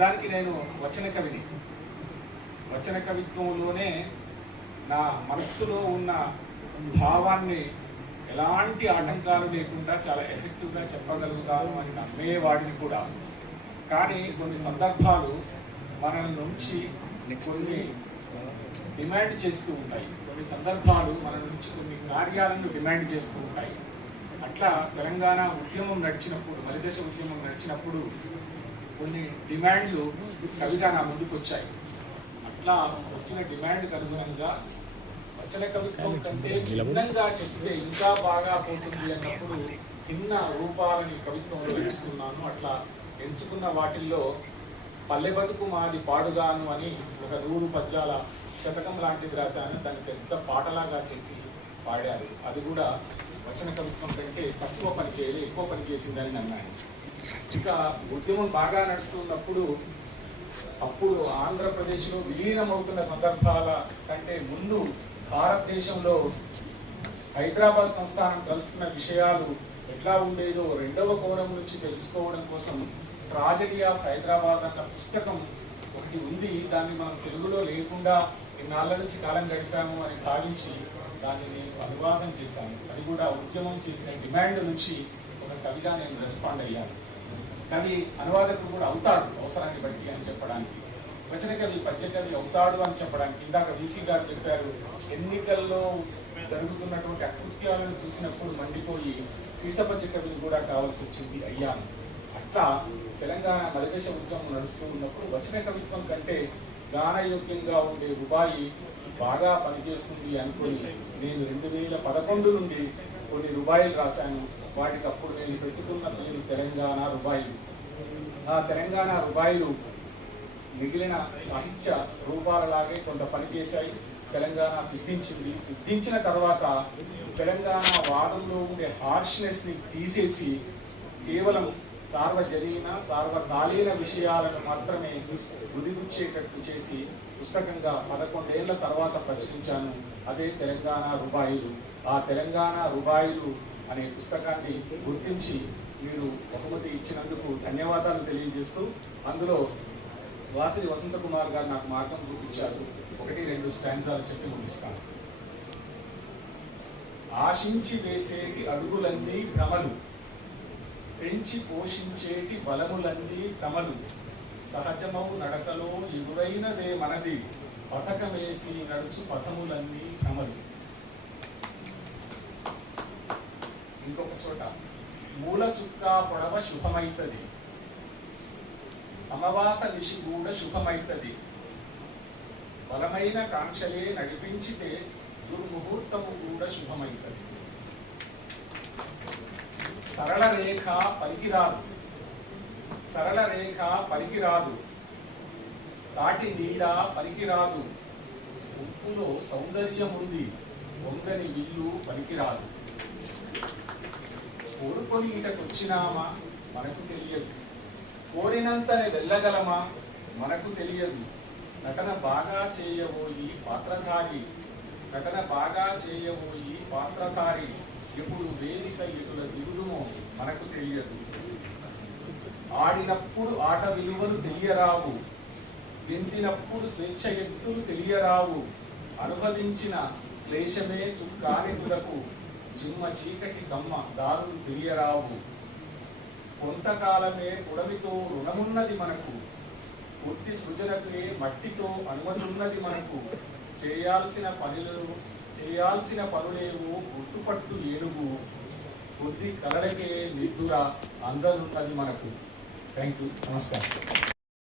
నిజానికి నేను వచన కవిని. వచన కవిత్వంలోనే నా మనస్సులో ఉన్న భావాన్ని ఎలాంటి ఆటంకాలు లేకుండా చాలా ఎఫెక్టివ్గా చెప్పగలుగుతాను అని నమ్మేవాడిని కూడా. కానీ కొన్ని సందర్భాలు మన నుంచి కొన్ని డిమాండ్ చేస్తూ ఉంటాయి, కొన్ని సందర్భాలు మన నుంచి కొన్ని కార్యాలను డిమాండ్ చేస్తూ ఉంటాయి. అట్లా తెలంగాణ ఉద్యమం నడిచినప్పుడు, మలిదశ ఉద్యమం నడిచినప్పుడు కొన్ని డిమాండ్లు కవిగా నా ముందుకు వచ్చాయి. అట్లా వచ్చిన డిమాండ్కి అనుగుణంగా వచన కవిత్వం కంటే భిన్నంగా చెప్తే ఇంకా బాగా పోతుంది అన్నప్పుడు భిన్న రూపాలని కవిత్వంలో ఎంచుకున్నాను. అట్లా ఎంచుకున్న వాటిల్లో పల్లె బతుకు మాది పాడుగాను అని ఒక 100 పద్యాల శతకం లాంటిది రాశాను. దాన్ని పెద్ద పాటలాగా చేసి పాడారు. అది కూడా వచన కవిత్వం కంటే తక్కువ పని చేయలే, ఎక్కువ పని చేసిందని అన్నాను. ఇంకా ఉద్యమం బాగా నడుస్తున్నప్పుడు అప్పుడు ఆంధ్రప్రదేశ్లో విలీనమవుతున్న సందర్భాల కంటే ముందు భారతదేశంలో హైదరాబాద్ సంస్థానం కలుస్తున్న విషయాలు ఎట్లా ఉండేదో రెండవ కోణం నుంచి తెలుసుకోవడం కోసం ట్రాజడీ ఆఫ్ హైదరాబాద్ అన్న పుస్తకం ఒకటి ఉంది. దాన్ని మనం తెలుగులో లేకుండా ఇన్నాళ్ళ నుంచి కాలం గడిపాము అని భావించి దాన్ని నేను అనువాదం చేశాను. అది కూడా ఉద్యమం చేసిన డిమాండ్ నుంచి ఒక కవిగా నేను రెస్పాండ్ అయ్యాను. కవి అనువాదకుడు కూడా అవుతాడు అవసరాన్ని బట్టి అని చెప్పడానికి, వచన కవి పద్య కవి అవుతాడు అని చెప్పడానికి. ఇందాక వీసీ గారు చెప్పారు, ఎన్నికల్లో జరుగుతున్నటువంటి అకృత్యాలను చూసినప్పుడు మండిపోయి సీసపద్య కవిని కూడా కావాల్సి వచ్చింది అయ్యాను. అట్లా తెలంగాణ మలిదశ ఉద్యమం నడుస్తూ ఉన్నప్పుడు వచన కవిత్వం కంటే గానయోగ్యంగా ఉండే రుబాయి బాగా పనిచేస్తుంది అనుకుని నేను 2011 నుండి కొన్ని రుబాయిలు రాశాను. వాటికి అప్పుడు నేను పెట్టుకున్న పేరు తెలంగాణ రుబాయిలు. ఆ తెలంగాణ రుబాయిలు మిగిలిన సాహిత్య రూపాలలాగే కొంత పనిచేశాయి. తెలంగాణ సిద్ధించిన తర్వాత తెలంగాణ వాదంలో ఉండే హార్ష్నెస్ని తీసేసి కేవలం సార్వజనీన సార్వకాలీన విషయాలను మాత్రమే గుదిగుచ్చేటట్టు చేసి పుస్తకంగా 11 ఏళ్ల తర్వాత ప్రచురించాను. అదే తెలంగాణ రుబాయిలు. ఆ తెలంగాణ రుబాయిలు అనే పుస్తకాన్ని గుర్తించి మీరు బహుమతి ఇచ్చినందుకు ధన్యవాదాలు తెలియజేస్తూ, అందులో వాసి వసంత కుమార్ గారు నాకు మార్గం చూపించారు. 1-2 స్టాండ్జాలు చెప్పి ముగిస్తాను. ఆశించి వేసేటి అడుగులన్నీ భ్రమలు, పెంచి పోషించేటి బలములన్నీ తమలు, సహజమౌ నడకలో ఎదురైనదే మనది, పథకమేసి నడుచు పథములన్నీ తమలు. ఇంకొక చోట, మూల చుక్క పొడవ శుభమైతది, అమవాస నిశి కూడా శుభమైతది, బలమైన కాంక్షలే నడిపించితే దుర్ముహూర్తము కూడా శుభమైతది. సరళ రేఖ పలికిరాదు, తాటి నీడ పలికిరాదు, ఉప్పులో సౌందర్యముంది, వంగని ఇల్లు పలికిరాదు. కోరుకొని ఇటకొచ్చినామా మనకు తెలియదు, కోరినంతనే వెళ్ళగలమా మనకు తెలియదు. నటన బాగా చేయబోయి పాత్రధారి, ఎప్పుడు వేదిక ఎటుల దిగుదుమో మనకు తెలియదు. ఆడినప్పుడు ఆట విలువలు తెలియరావు, గెంతినప్పుడు స్వేచ్ఛ ఎత్తులు తెలియరావు, అనుభవించిన క్లేశమే చుక్కాని తులకు, జిమ్మ చీకటి కమ్మ దారులు తెలియరావు. కొంతకాలమే ఉడమితో రుణమున్నది మనకు, బుద్ధి సృజనకే మట్టితో అనుమతున్నది మనకు. చేయాల్సిన పనులేవో గుర్తుపట్టు ఏనుగు, బుద్ధి కలలకే నిద్దుర అందనున్నది మనకు. Thank you. నమస్కారం.